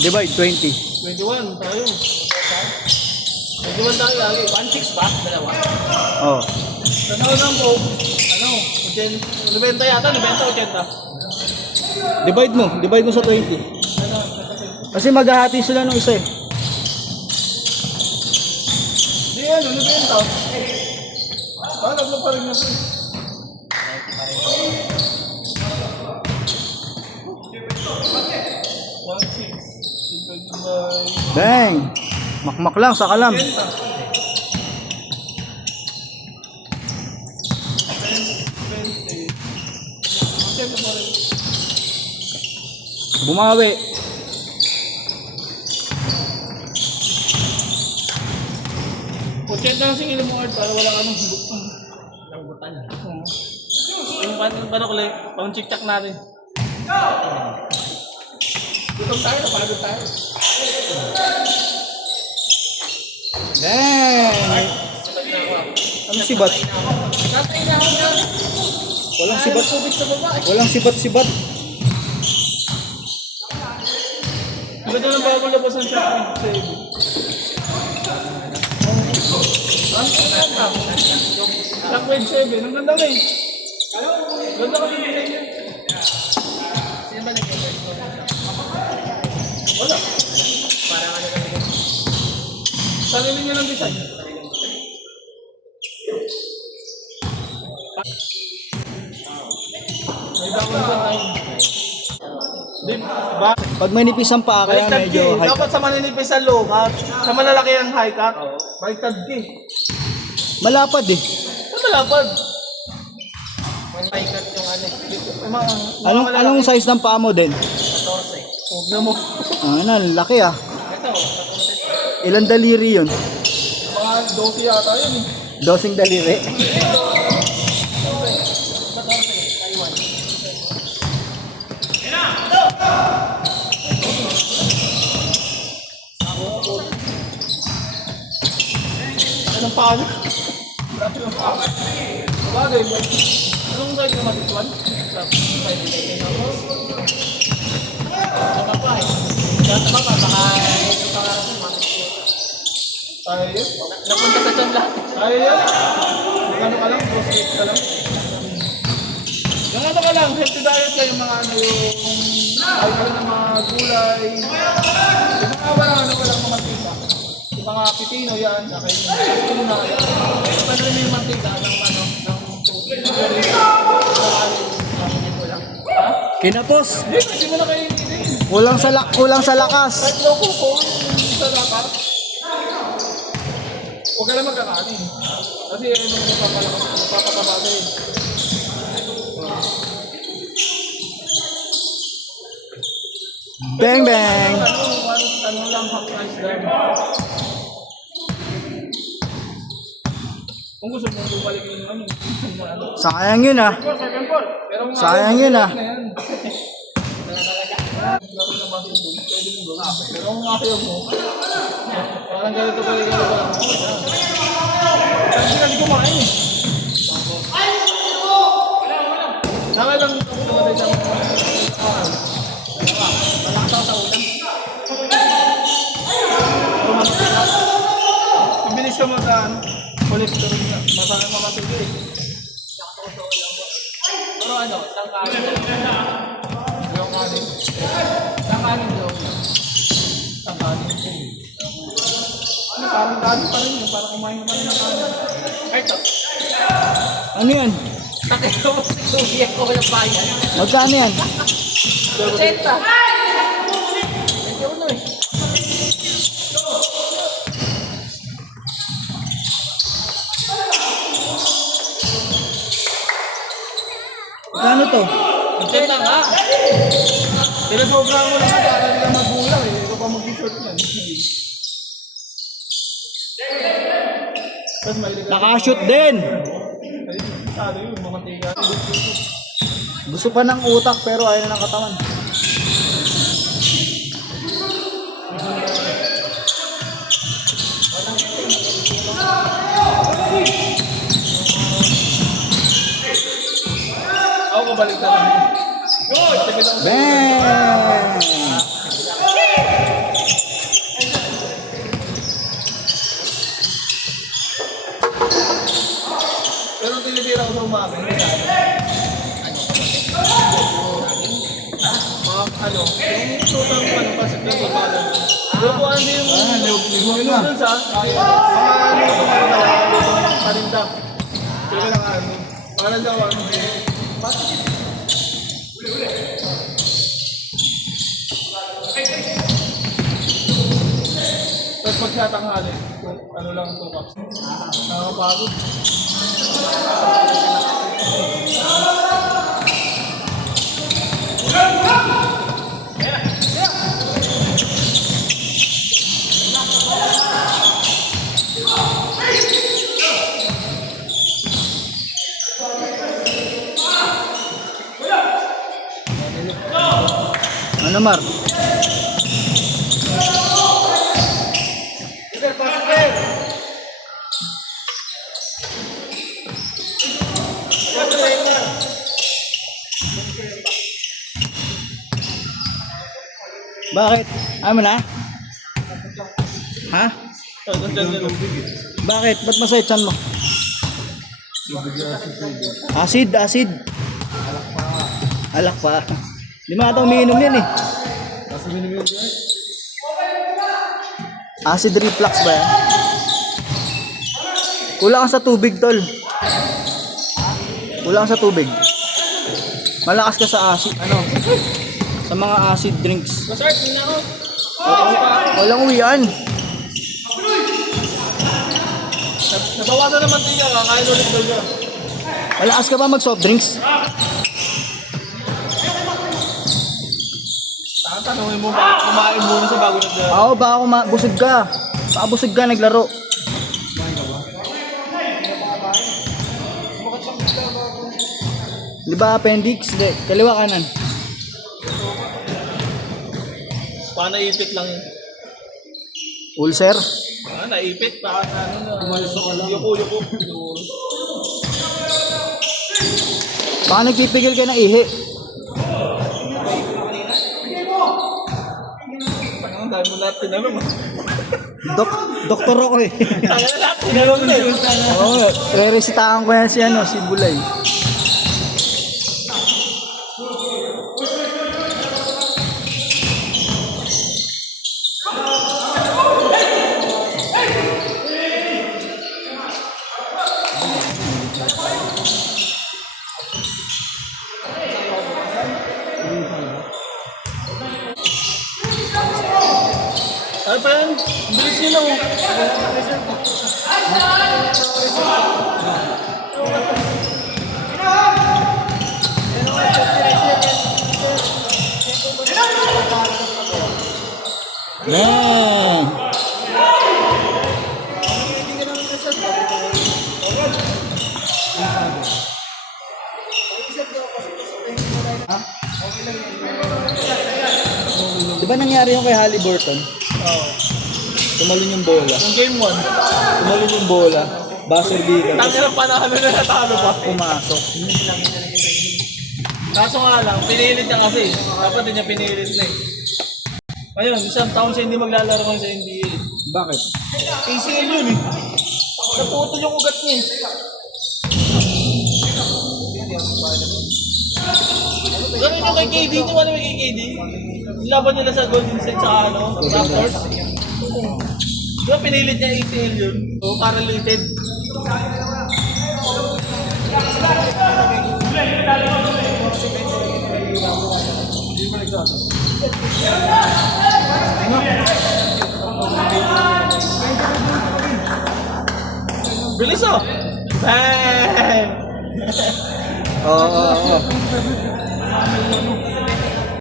Divide 20. 21 tayo. 21 tayo lagi. 1.6 ba? Dalawa. Oh. Tanaw lang po. Ano? 90 yata, 90, 80. Divide mo sa 20. Ano? Kasi maghahati sila ng isa eh. Di ano, 90. Parang mo pa rin na ito. Bang! Makmak lang sa kalam. Bumawi. Puchet na sing ilong mo art para wala ka nang butang. Walang butan. Yung paano ko lang, pang check natin. Gutom tayo, napagod tayo. Dang! Ano sibat? Katay na ako na. Walang sibat. Tubig sa baba. Walang sibat-sibat. Ganda ng bawal labasan siya. Ang 7, ang ganda na eh. Ganda ka din niya. Sino ba nag-effort ko? Wala. Parang ano lang yun. Sarili niya ng design. May dako na tayo. Di ba? Pag manipis ang paa kaya Baliktad medyo ki. high Dapat cut. sa maninipis sa low cut. Sa malalaki ang high cut. Baliktad ki. Malapad eh. Ano malapad? High cut yung ano. Anong size ng paa mo din? 14. Huwag na mo. Ano, laki ah. Ito. Ilan daliri yun? Mga 12 yata yun eh. 12 daliri. Anong paano? Grabe yung paano. Bagay mo. Anong side naman ito? Sa side nito. Sa pa eh. Sa pa baka yung pangarap mo. Tayo yun? Napunta sa tiyan lahat. Tayo yun? Ano ka lang? Crossfit ka lang? Yung ano ka lang, healthy diet ka, yung mga ano yung ay ka lang ng mga gulay. Yung mga walang mamantika. Yung mga pipino yan, saka yung tuna yan. Pwede rin yung mantika ng ano, ng tubig. Ha? Kinapos. Hindi mo na kayo hindi. Kulang sa lakas. Kahit loko ko, sa dapat. Huwag ka lang magkakanin. Kasi ano magpapabagay. Bang bang. Ano lang half price lang. Kung gusto mo bumalik yung ano. Sayang yun ah. Second ball. Pero kung Sayang yun ah. Laro na basketball, pwede mo gawin. Pero kung ayaw mo, parang ganito pa rin gano'n. Kasi hindi kumain eh. Saka lang ako naman sa isang malakas ako sa ulam. Mabilis ka mag cholesterol niya. Masakit mamatid eh. Pero ano, isang kanin. Yung kanin. Isang kanin daw. Isang kanin. Ano, parang dami pa rin yun. Parang kumain pa rin ng kanin. Ay, ito. Ano yan? Takay ko mo si Kuya ko ng bayan. Magkano yan? 80. 21 eh. Magkano to? 80 nga. Pero sobrang mo naman para nila magulang eh. Ikaw pa mag-t-shirt yan. Tapos mahilig ka. Nakashoot din. Sabi yun, mamantiga. Gusto pa ng utak pero ayaw na ng katawan. Ako kabalik na lang. Bang! Noodles ha? Ano ito mga paninda? Kaya lang ano? Parang daw ano? Tapos magsatanghali, ano lang ito cups. Nakakapagod. Ano, Mar? Bakit? Ano na? Ha? Bakit? Ba't masaya chan mo? Acid, acid. Alak pa. Di mo ata umiinom yan eh. Acid reflux ba yan? Kulang ka sa tubig, tol. Kulang ka sa tubig. Malakas ka sa acid, ano? Sa mga acid drinks. Masart, hindi na ako. Walang uwian. Nabawasan naman din ka, kakain ulit daw ka. Malakas ka ba mag soft drinks? Tanungin mo ba, kumain muna sa bago naglaro. Oo, baka busog ka. Baka busog ka naglaro. Di ba appendix? Di, kaliwa kanan. Paano naipit lang yun? Ulcer? Ah, naipit? Baka ano na. Umalusok ka lang. Yuko. Baka nagpipigil ka ng ihi. Ang dami mo lahat tinanong. Doktor ako eh. Ang lahat tinanong na eh. Oo, re-resitahan ko yan si Bulay. Ano pa yan? Ang bilis nyo lang. Man. Di ba nangyari yung kay Halliburton? Oo. Tumalon yung bola. Yung game 1. Tumalon yung bola. Buzzer beater. Tangin ang panahon na natalo pa. Pumasok. Kaso nga lang, pinilit niya kasi. Dapat din niya pinilit na eh. Ngayon, isang taon siya hindi maglalaro ngayon sa NBA. Bakit? ACL yun eh. Naputol yung ugat niya eh. Ganun yung kay KD, di ba naman kay KD? Laban nila sa Golden State sa ano, Raptors. Di ba pinilit niya ACL yun? O paralyted. Bilis oh! Bang! Oo.